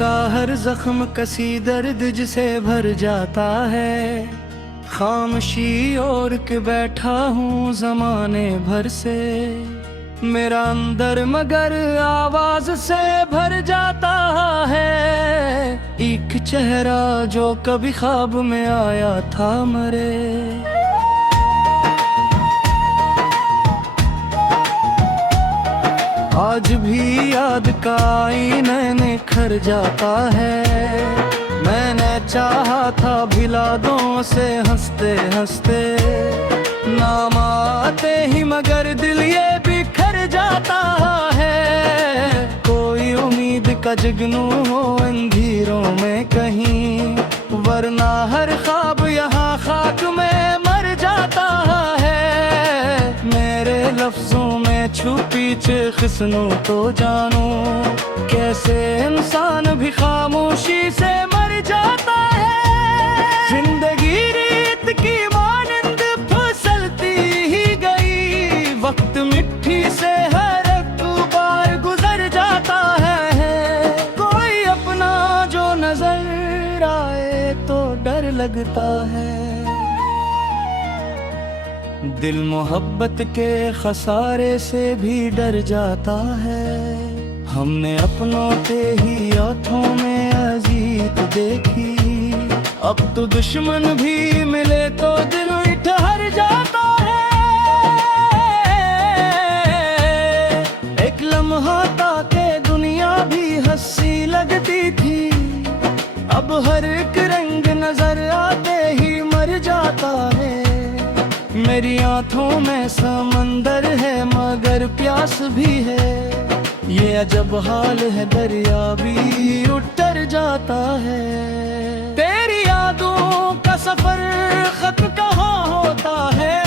का हर जख्म कसी दर्द जिसे भर जाता है। खामोशी ओढ़ के बैठा हूँ जमाने भर से, मेरा अंदर मगर आवाज से भर जाता है। एक चेहरा जो कभी ख्वाब में आया था मरे, आज भी याद का आईने निखर जाता है। मैंने चाहा था भिला दो से हंसते हंसते, नाम आते ही मगर दिल ये बिखर जाता है। कोई उम्मीद का जुगनू हो अंधेरों में कहीं, वरना हर ख्वाब यहाँ खाक में मर जाता है। मेरे लफ्जों में छुपी चिखसनू तो जानू, कैसे इंसान भी खामोशी से मर जाता है। जिंदगी रीत की मानिंद फिसलती ही गई, वक्त मिट्टी से हर एक बार गुजर जाता है। कोई अपना जो नजर आए तो डर लगता है। दिल मोहब्बत के खसारे से भी डर जाता है। हमने अपनों के ही आँखों में अजीत देखी, अब तो दुश्मन भी मिले तो दिल ठहर जाता है। एक लम्हा ताके दुनिया भी हंसी लगती थी, अब हर एक रंग नजर आते ही मर जाता है। मेरी आँखों में समंदर है मगर प्यास भी है, ये अजब हाल है दरिया भी उतर जाता है। तेरी यादों का सफर खत्म कहाँ होता है,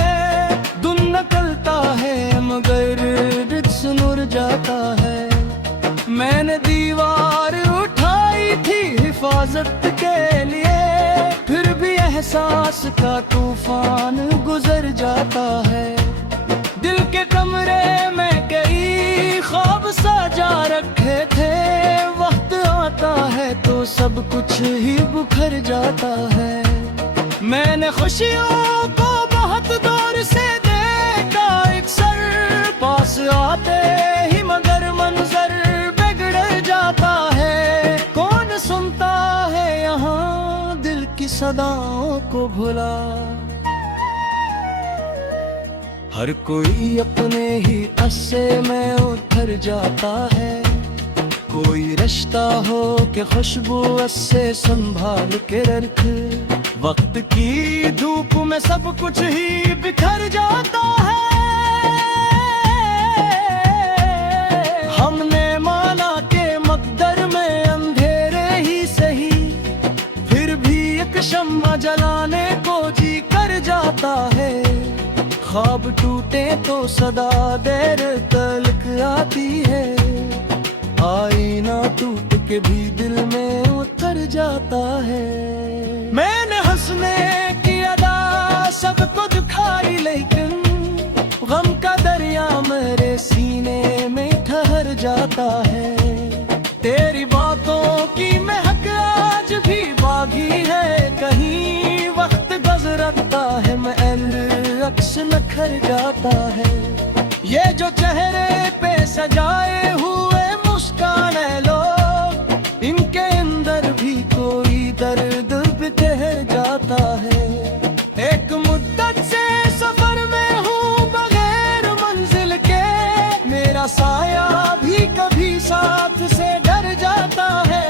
दिन निकलता है मगर दिल सुन जाता है। मैंने दीवार उठाई थी हिफाजत के लिए, फिर भी एहसास का तूफान गुजर जाता है। दिल के कमरे में कई ख्वाब सजा रखे थे, वक्त आता है तो सब कुछ ही बिखर जाता है। मैंने खुशियों को बहुत दूर से देखा अक्सर, पास आते ही मगर मंजर बिगड़ जाता है। कौन सुनता है यहाँ दिल की सदाओं को भुला, हर कोई अपने ही अस्से में उतर जाता है। कोई रिश्ता हो के खुशबू अस्से संभाल के रख, वक्त की धूप में सब कुछ ही बिखर जाता है। हमने माना के मकदर में अंधेरे ही सही, फिर भी एक शम्मा जलाने को जी कर जाता है। ख्वाब टूटे तो सदा देर तलक आती है, आईना टूट के भी दिल में उतर जाता है। मैंने हंसने की अदा सबको दिखाई, लेकिन गम का दरिया मेरे सीने में ठहर जाता है। तेरी बातों की महक आज भी बागी है कहीं, वक्त गुजरता है मैं अक्स नखर जाता है। ये जो चेहरे पे सजाए हुए मुस्कान है लोग, इनके अंदर भी कोई दर्द बिखर जाता है। एक मुद्दत से सफर में हूँ बगैर मंजिल के, मेरा साया भी कभी साथ से डर जाता है।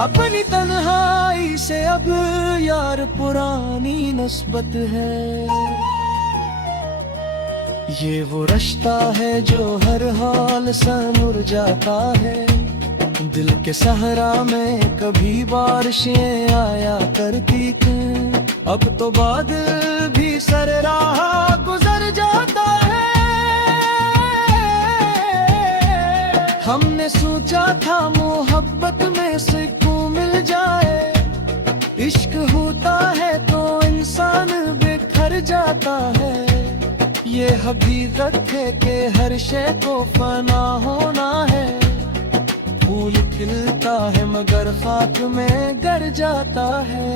अपनी तन्हाई से अब यार पुरानी नस्बत है। ये वो रिश्ता है जो हर हाल सनूर जाता है। दिल के सहरा में कभी बारिशें आया करती थी, अब तो बादल भी सर राह गुजर जाता है। हमने सोचा था मोहब्बत में सुकून मिल जाए, इश्क होता है तो इंसान बिखर जाता है। ये हकीकत है कि हर शे को फना होना है, फूल खिलता है मगर खाक में गर जाता है।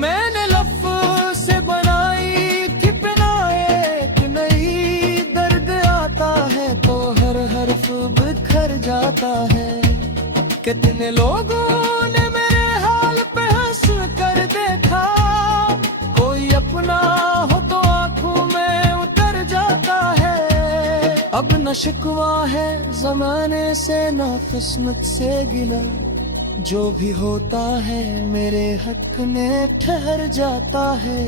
मैंने लफ्ज़ से बनाई थी पिनाए कि नहीं, दर्द आता है तो हर हर्फ बिखर जाता है। कितने लोगों ने मेरे हाल पे हंस कर देखा, कोई अपना हो तो आंखों में उतर जाता है। अब न शिकवा है ज़माने से न किस्मत से गिला, जो भी होता है मेरे हक में ठहर जाता है।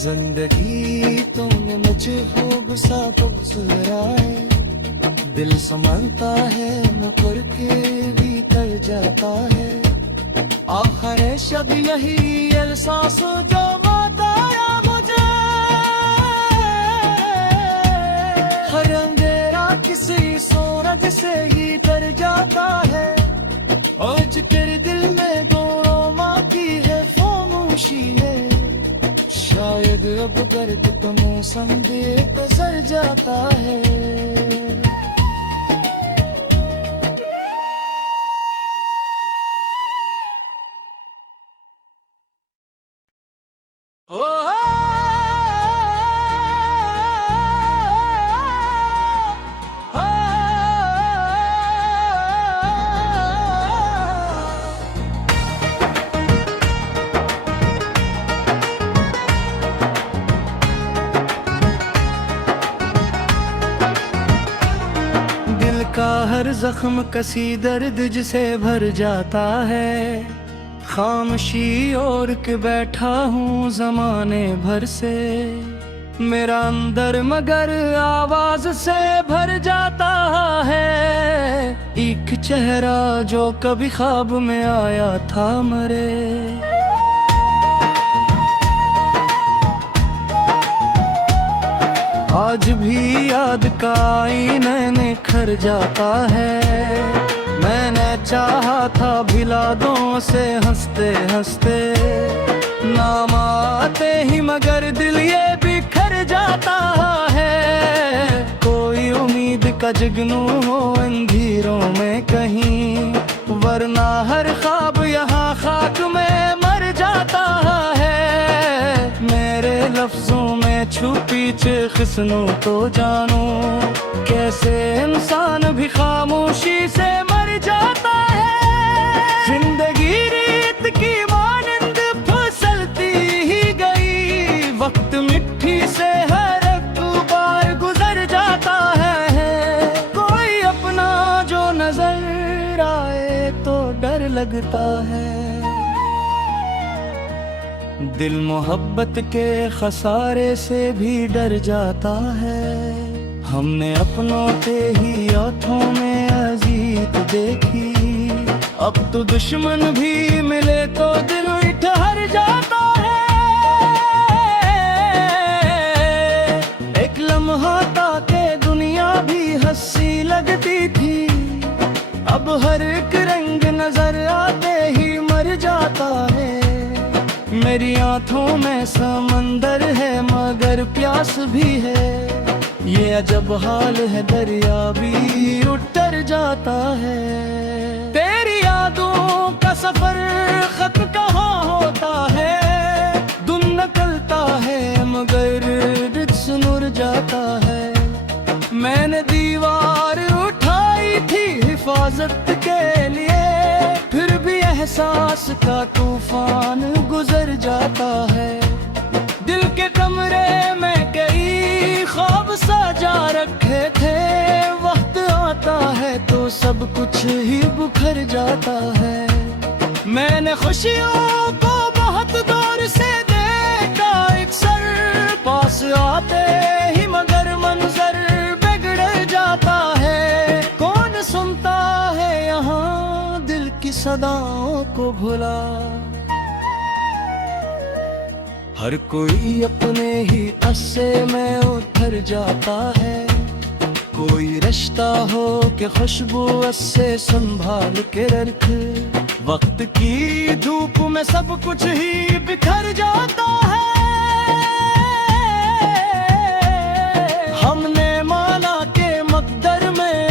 जिंदगी तुमने मुझे हो गुस्सा तो गुजराए, दिल संभलता है मुकर के भी कर जाता है। आखिर शब्द यही एहसास जो बताया मुझे, हर अंधेरा किसी सूरज से ही डर जाता है। आज तेरे दिल में गोरों की है खामोशी है, शायद अब दर्द का मौसम भी गुजर जाता है। दिल का हर जख्म कसी दर्द जिसे भर जाता है। खामोशी ओढ़ के बैठा हूँ जमाने भर से, मेरा अंदर मगर आवाज से भर जाता है। एक चेहरा जो कभी ख्वाब में आया था मरे, आज भी याद का आईने निखर जाता है। मैंने चाहा था भिला दो से हंसते हंसते, नाम आते ही मगर दिल ये बिखर जाता है। कोई उम्मीद का जुगनू हो अंधेरों में कहीं, वरना हर ख्वाब यहाँ खाक में मर जाता है। मेरे लफ्जों में छुपी चिख सुनो तो जानू, कैसे इंसान भी खामोशी से मर जाता है। जिंदगी रीत की मानंद फिसलती ही गई, वक्त मिट्टी से हर एक बार गुजर जाता है। कोई अपना जो नजर आए तो डर लगता है। दिल मोहब्बत के खसारे से भी डर जाता है। हमने अपनों के ही आँखों में अजीत देखी, अब तो दुश्मन भी मिले तो दिल ठहर जाता है। एक लम्हा ताके दुनिया भी हंसी लगती थी, अब हर एक रंग नजर आते ही मर जाता है। मेरी आँखों में समंदर है मगर प्यास भी है, ये अजब हाल है दरिया भी उतर जाता है। तेरी यादों का सफर खत्म कहाँ होता है, दिन निकलता है मगर रिक्स मुर जाता है। मैंने दीवार उठाई थी हिफाजत के लिए, फिर भी एहसास का तूफान गुजर जाता है। दिल के कमरे में कई ख्वाब सजा रखे थे, वक्त आता है तो सब कुछ ही बिखर जाता है। मैंने खुशियों को बहुत दूर से देखा अक्सर, पास आते ही मगर मंजर बिगड़ जाता है। कौन सुनता है यहाँ दिल की सदाओं को भुला, हर कोई अपने ही अस्से में उतर जाता है। कोई रिश्ता हो के खुशबू से संभाल के रख, वक्त की धूप में सब कुछ ही बिखर जाता है। हमने माना के मकदर में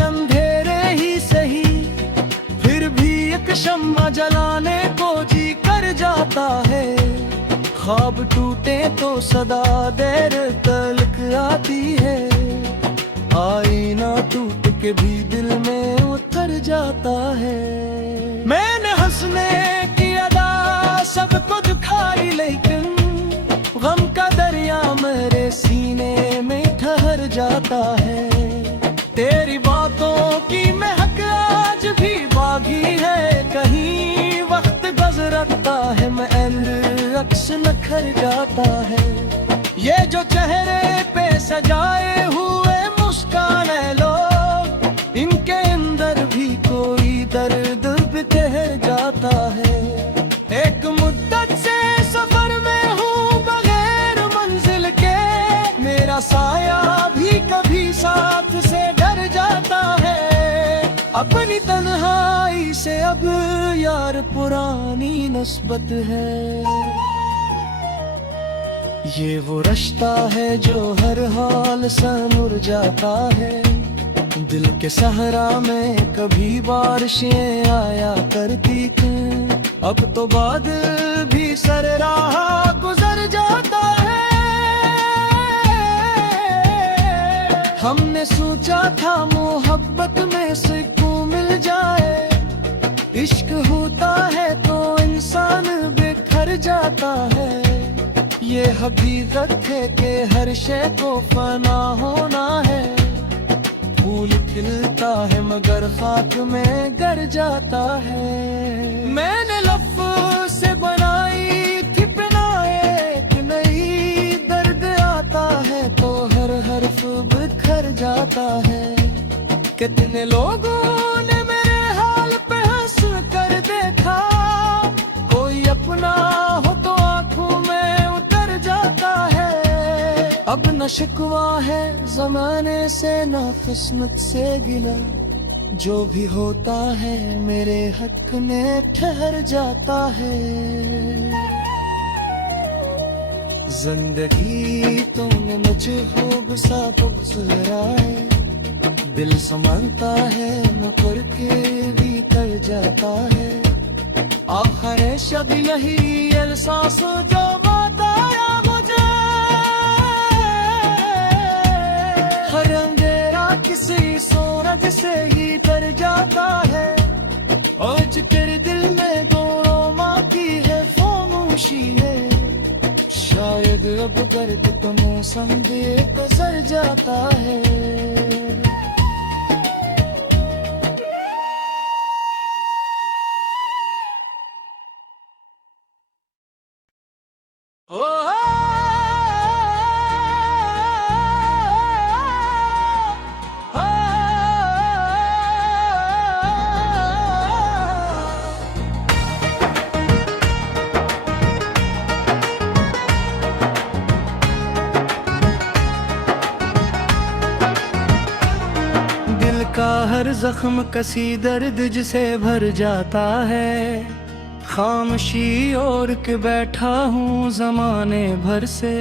ख्वाब टूटे तो सदा देर तलक आती है, आईना टूट के भी दिल में उतर जाता है। मैंने हंसने की अदा सबको दिखाई, लेकिन गम का दरिया मेरे सीने में ठहर जाता है। तेरी बातों की महक आज भी बागी है, कहीं वक्त गुजरता है मैं अक्स नखर जाता है। ये जो चेहरे पे सजाए हुए मुस्कान है लोग, इनके अंदर भी कोई दर्द बिखर जाता है। एक मुद्दत से सफर में हूँ बगैर मंजिल के, मेरा साया भी कभी साथ से डर जाता है। अपनी तन्हाई से अब यार पुरानी नस्बत है। ये वो रिश्ता है जो हर हाल संवर जाता है, दिल के सहरा में कभी बारिशें आया करती थीं, अब तो बादल भी सर राह गुजर जाता है। हमने सोचा था मोहब्बत में सुकून मिल जाए, इश्क होता है तो इंसान बिखर जाता है। ये हकीकत है कि हर शय को फना होना है, फूल खिलता है मगर खाक में गिर जाता है। मैंने लफ्ज़ से बनाई थी पिनाए कि नहीं, दर्द आता है तो हर हर्फ बिखर जाता है। कितने लोगों ने मेरे हाल पे हंस कर देखा, कोई अपना हो तो आंखों में उतर जाता है। अब न शिकवा है जमाने से न किस्मत से गिला, जो भी होता है मेरे हक में ठहर जाता है। जिंदगी तुमने मुझे खूब सा गुजराए, दिल संभलता है मुकर के भी कर जाता है। आखिर शब्द यही एहसास जो बताया मुझे, हर अंधेरा किसी सूरज से ही डर जाता है। आज कर दिल में गोरों की है खामोशी है, शायद अब गर्द तो मौसम भी गुजर जाता है। का हर जख्म कसी दर्द जिसे भर जाता है, खामोशी ओढ़ के बैठा हूँ जमाने भर से,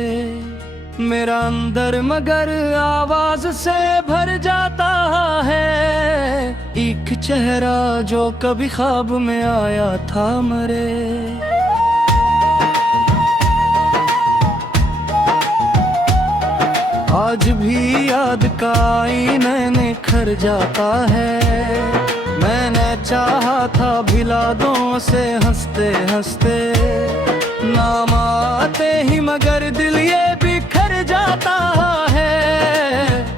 मेरा अंदर मगर आवाज से भर जाता है। एक चेहरा जो कभी ख्वाब में आया था मरे, आज भी याद का आईने निखर जाता है। मैंने चाहा था भिला दो से हंसते हंसते, नाम आते ही मगर दिल ये बिखर जाता है।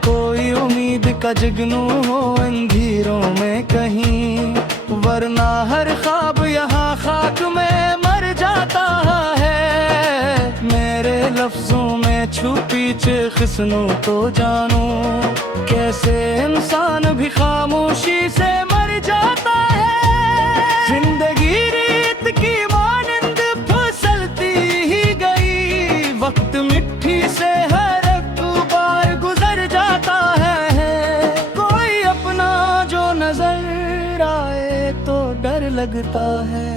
कोई उम्मीद का जुगनू हो अंधेरों में कहीं, वरना हर ख्वाब यहाँ खाक में मर जाता है। मेरे लफ्जों में छुपी खिसनों तो जानू, कैसे इंसान भी खामोशी से मर जाता है। जिंदगी रीत की मानंद फिसलती ही गई, वक्त मिट्टी से हर एक बार गुजर जाता है। कोई अपना जो नजर आए तो डर लगता है,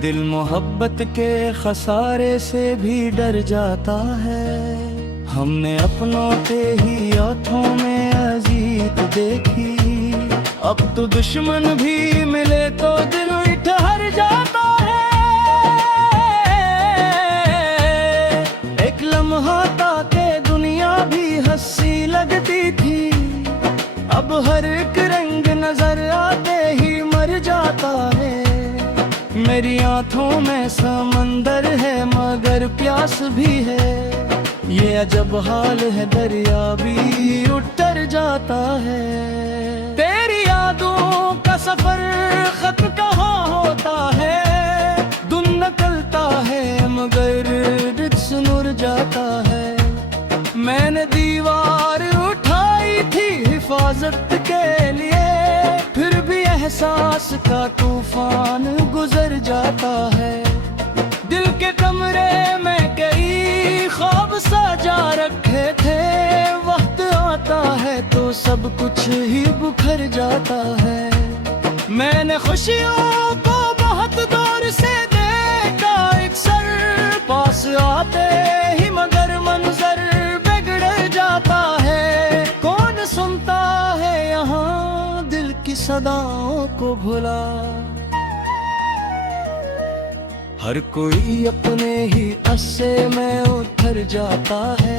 दिल मोहब्बत के खसारे से भी डर जाता है। हमने अपनों के ही हाथों में अजीत देखी, अब तो दुश्मन भी मिले तो दिल ठहर जाता है। मेरी आंखों में समंदर है मगर प्यास भी है, ये अजब हाल है दरिया भी उतर जाता है। तेरी यादों का सफर खत्म कहाँ होता है, दिन निकलता है मगर सुनुर जाता है। मैंने दीवार उठाई थी हिफाजत के लिए, फिर भी एहसास का तूफान गुजर जाता है। दिल के कमरे में कई ख्वाब सजा रखे थे, वक्त आता है तो सब कुछ ही बिखर जाता है। मैंने खुशियों को बहुत दूर से देखा अक्सर, पास आते ही मगर मंजर बिगड़ जाता है। कौन सुनता है यहाँ दिल की सदाओं को भुला, हर कोई अपने ही अस्से में उतर जाता है।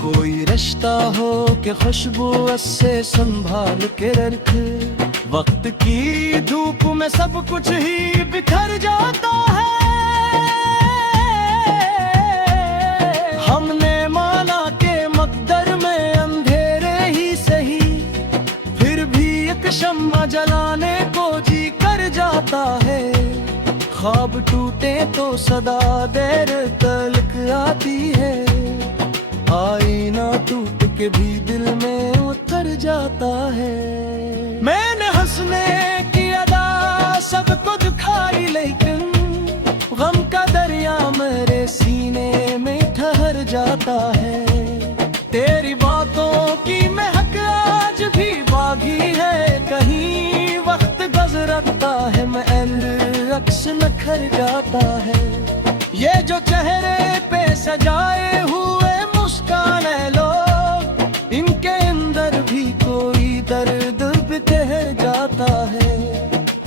कोई रिश्ता हो के खुशबू अस्से संभाल के रख, वक्त की धूप में सब कुछ ही बिखर जाता है। हमने माना के मकदर में अंधेरे ही सही, फिर भी एक शम्मा जलाने को जी कर जाता है। ख्वाब टूटे तो सदा देर तलक आती है, आईना टूट के भी दिल में उतर जाता है। मैंने हंसने की अदा सबको दिखाई, लेकिन गम का दरिया मेरे सीने में ठहर जाता है। तेरी बातों की महक आज भी बागी है कहीं, वक्त गुजरता है महल अक्स नखर जाता है। ये जो चेहरे पे सजाए हुए मुस्काने लोग, इनके अंदर भी कोई दर्द बिखर जाता है।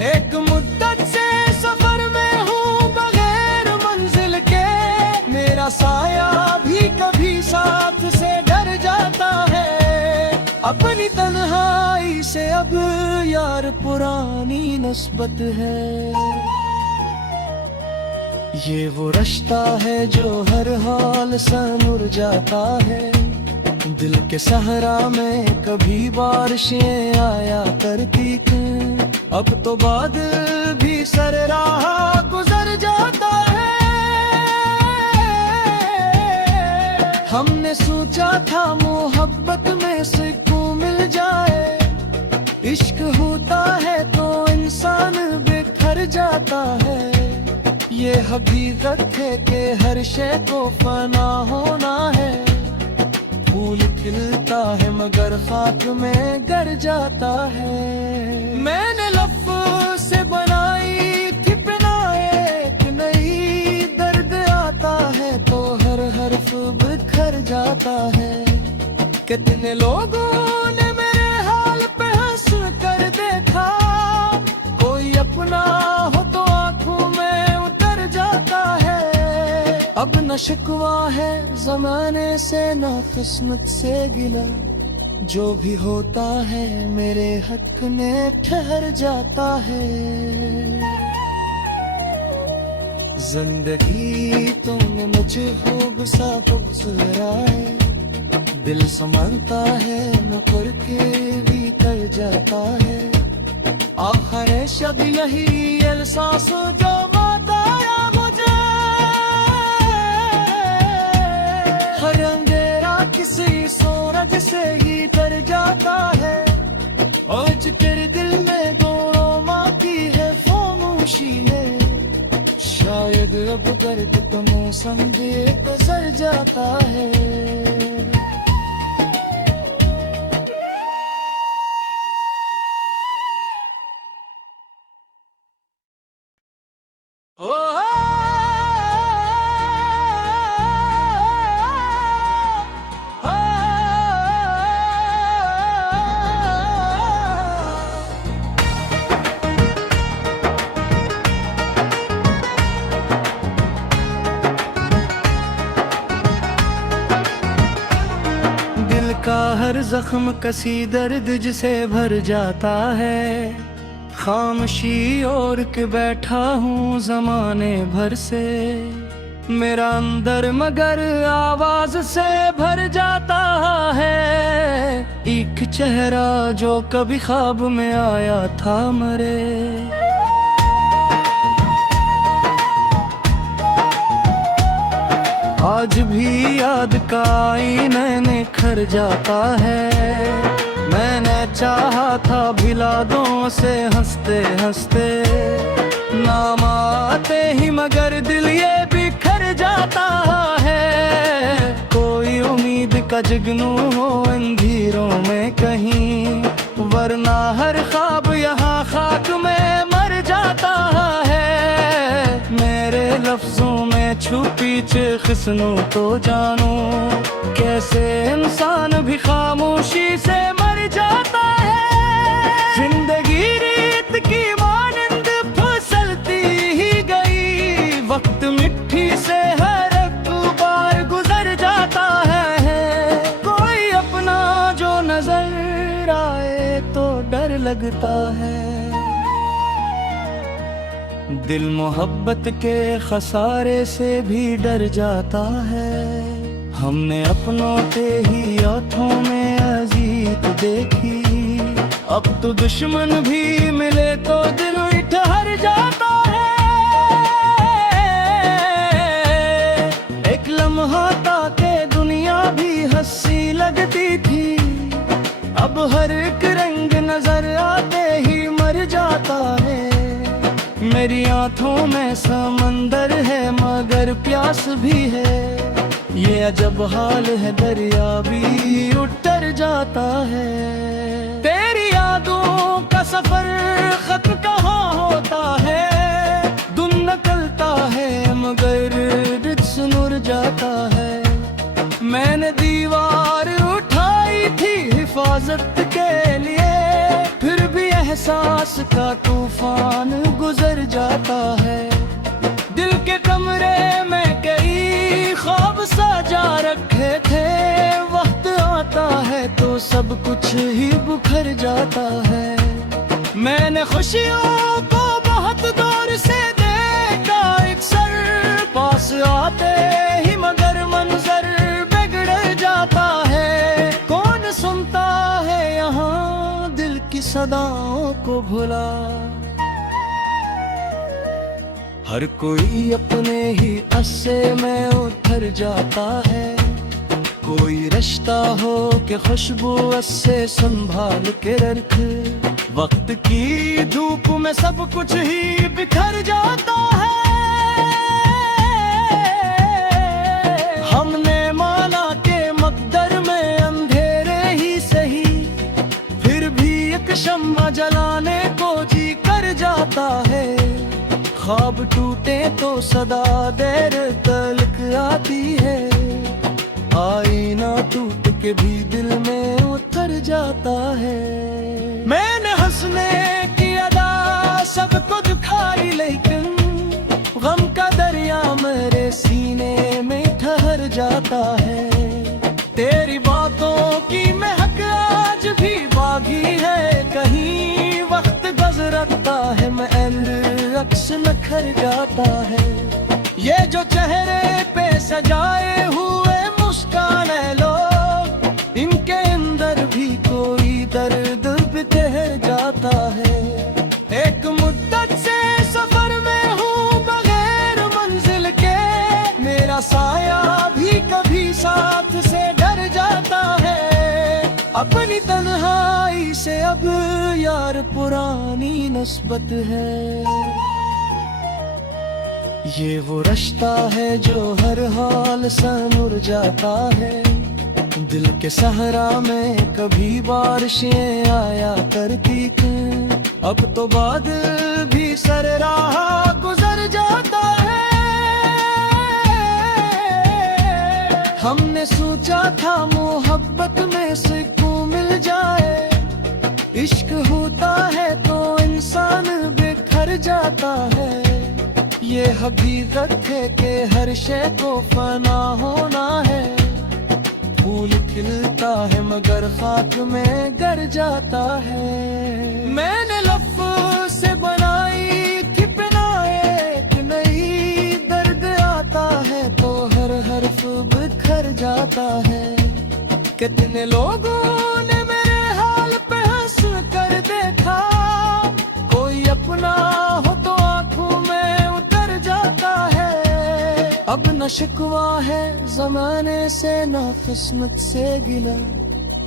एक मुद्दत से सफर में हूँ बगैर मंजिल के, मेरा साया भी कभी साथ से डर जाता है। अपनी तन्हाई से अब यार पुरानी नस्बत है, ये वो रिश्ता है जो हर हाल सनुर जाता है। दिल के सहरा में कभी बारिशें आया करती थी, अब तो बादल भी सर राह गुजर जाता है। हमने सोचा था मोहब्बत में सुकून मिल जाए, इश्क होता है तो इंसान बिखर जाता है। ये हकीकत है कि हर शय को फना होना है, फूल खिलता है मगर खाक में गिर जाता है। मैंने लफ्ज़ से बनाई थी पिनाए एक नई, दर्द आता है तो हर हर्फ बिखर जाता है। कितने लोगों ने मेरे हाल पे हंस कर देखा, कोई अपना हो तो आंखों में उतर जाता है। अब न शिकवा है जमाने से न किस्मत से गिला, जो भी होता है मेरे हक में ठहर जाता है। जिंदगी तुमने मुझे खूब सा गुजराए, दिल संभलता है न करके भी कर जाता है। आखिर शब यही एहसास जो बताया मुझे, हर अंधेरा किसी सूरज से ही डर जाता है। आज तेरे दिल में गोरों की है खामोशी है, शायद अब दर्द तो मौसम भी गुजर जाता है। का हर जख्म कसी दर्द जिसे भर जाता है, खामोशी ओढ़ के बैठा हूँ जमाने भर से, मेरा अंदर मगर आवाज से भर जाता है। एक चेहरा जो कभी ख्वाब में आया था मरे, आज भी याद का आईने निखर जाता है। मैंने चाहा था भिला दो से हंसते हंसते, नाम आते ही मगर दिल ये बिखर जाता है। कोई उम्मीद का जुगनू हो अंधेरों में कहीं, वरना हर ख्वाब यहाँ खाक में मर जाता है। मेरे लफ्जों में छुपी चीख सुनो तो जानू, कैसे इंसान भी खामोशी से मर जाता है। जिंदगी रीत की मानंद फिसलती ही गई, वक्त मिट्टी से हर एक बार गुजर जाता है। कोई अपना जो नजर आए तो डर लगता है, दिल मोहब्बत के खसारे से भी डर जाता है। हमने अपनों के ही हाथों में अजीत देखी, अब तो दुश्मन भी मिले तो दिल ठहर जाता है। एक लम्हा ताके दुनिया भी हंसी लगती थी, अब हर एक रंग नजर आते ही मर जाता है। मेरी आंखों में समंदर है मगर प्यास भी है, ये अजब हाल है दरिया भी उतर जाता है। तेरी यादों का सफर खत्म कहाँ होता है, दिन निकलता है मगर रिश्त नुर जाता है। मैंने दीवार उठाई थी हिफाजत के लिए, फिर भी एहसास का तूफान गुजर जाता है। दिल के कमरे में कई ख्वाब सजा रखे थे, वक्त आता है तो सब कुछ ही बिखर जाता है। मैंने खुशियों को बहुत दूर से देखा अक्सर, पास आते ही मगर मंजर बिगड़ जाता है। कौन सुनता है यहाँ दिल की सदाओं को भुला, हर कोई अपने ही अस्से में उतर जाता है। कोई रिश्ता हो के खुशबू अस्से संभाल के रख, वक्त की धूप में सब कुछ ही बिखर जाता है। हमने माना के मकदर में अंधेरे ही सही, फिर भी एक शम्मा जलाने को जी कर जाता है। ख्वाब टूटे तो सदा देर तलक आती है, आईना टूट के भी दिल में उतर जाता है। मैंने हंसने की अदा सबको दिखाई, लेकिन गम का दरिया मेरे सीने में ठहर जाता है। तेरी बातों की महक आज भी बागी है कहीं, वक्त गुजरता है मैं अक्स नखर जाता है। ये जो चेहरे पे सजाए हुए मुस्काने लोग, इनके अंदर भी कोई दर्द बिखर जाता है। एक मुद्दत से सफर में हूँ बगैर मंजिल के, मेरा साया भी कभी साथ से डर जाता है। अपनी तन्हाई से अब यार पुरानी नस्बत है। ये वो रिश्ता है जो हर हाल सनुर जाता है। दिल के सहरा में कभी बारिशें आया करती थी, अब तो बादल भी सर राह गुजर जाता है। हमने सोचा था मोहब्बत में सुकून मिल जाए, इश्क होता है तो इंसान बिखर जाता है। ये हकीकत है कि हर शे को फना होना है, फूल खिलता है मगर खाक में गर जाता है। मैंने लफ्ज़ से बनाई थी बिनाए एक नई, दर्द आता है तो हर हर्फ बिखर जाता है। कितने लोगों ने मेरे हाल पे हंस कर देखा, कोई अपना हो तो आंखों में उतर जाता है। अब न शिकवा है ज़माने से न किस्मत से गिला,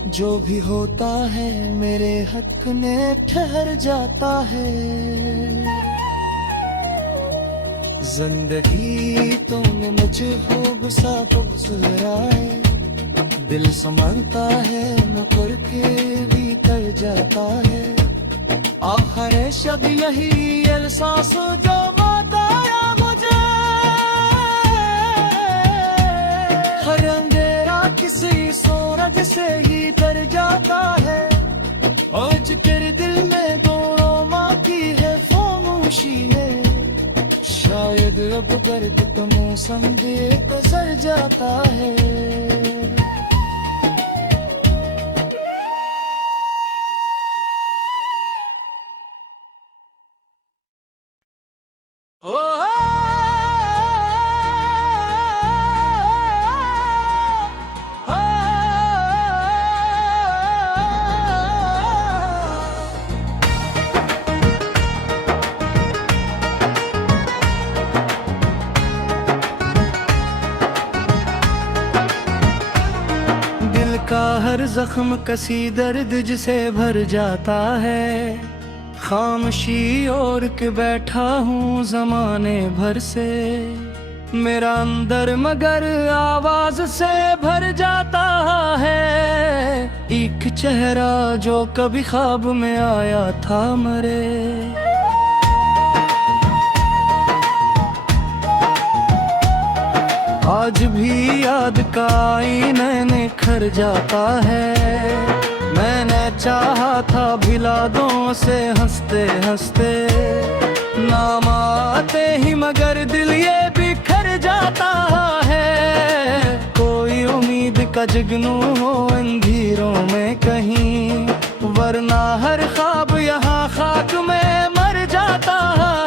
जो भी होता है मेरे हक में ठहर जाता है। जिंदगी तुमने मुझे हो गुस्सा तो गुजराए, दिल संभलता है न करके भी कर जाता है। आखिर शब यही एहसास जो बताया मुझे, हर अंधेरा किसी सूरज से ही डर जाता है। और जिक्र दिल में दोनों माँ की है खामोशी है, शायद अब गर्द का मौसम भी गुजर जाता है। दिल का हर जख्म कसी दर्द जिसे भर जाता है। खामोशी ओढ़ के बैठा हूँ जमाने भर से, मेरा अंदर मगर आवाज से भर जाता है। एक चेहरा जो कभी ख्वाब में आया था मरे, आज भी याद का आईने निखर जाता है। मैंने चाहा था भिला दो से हंसते हंसते, नाम आते ही मगर दिल ये बिखर जाता है। कोई उम्मीद का जुगनू हो अंधेरों में कहीं, वरना हर ख्वाब यहाँ खाक में मर जाता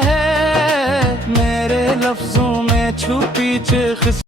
है। मेरे लफ्जों में छुपी चिख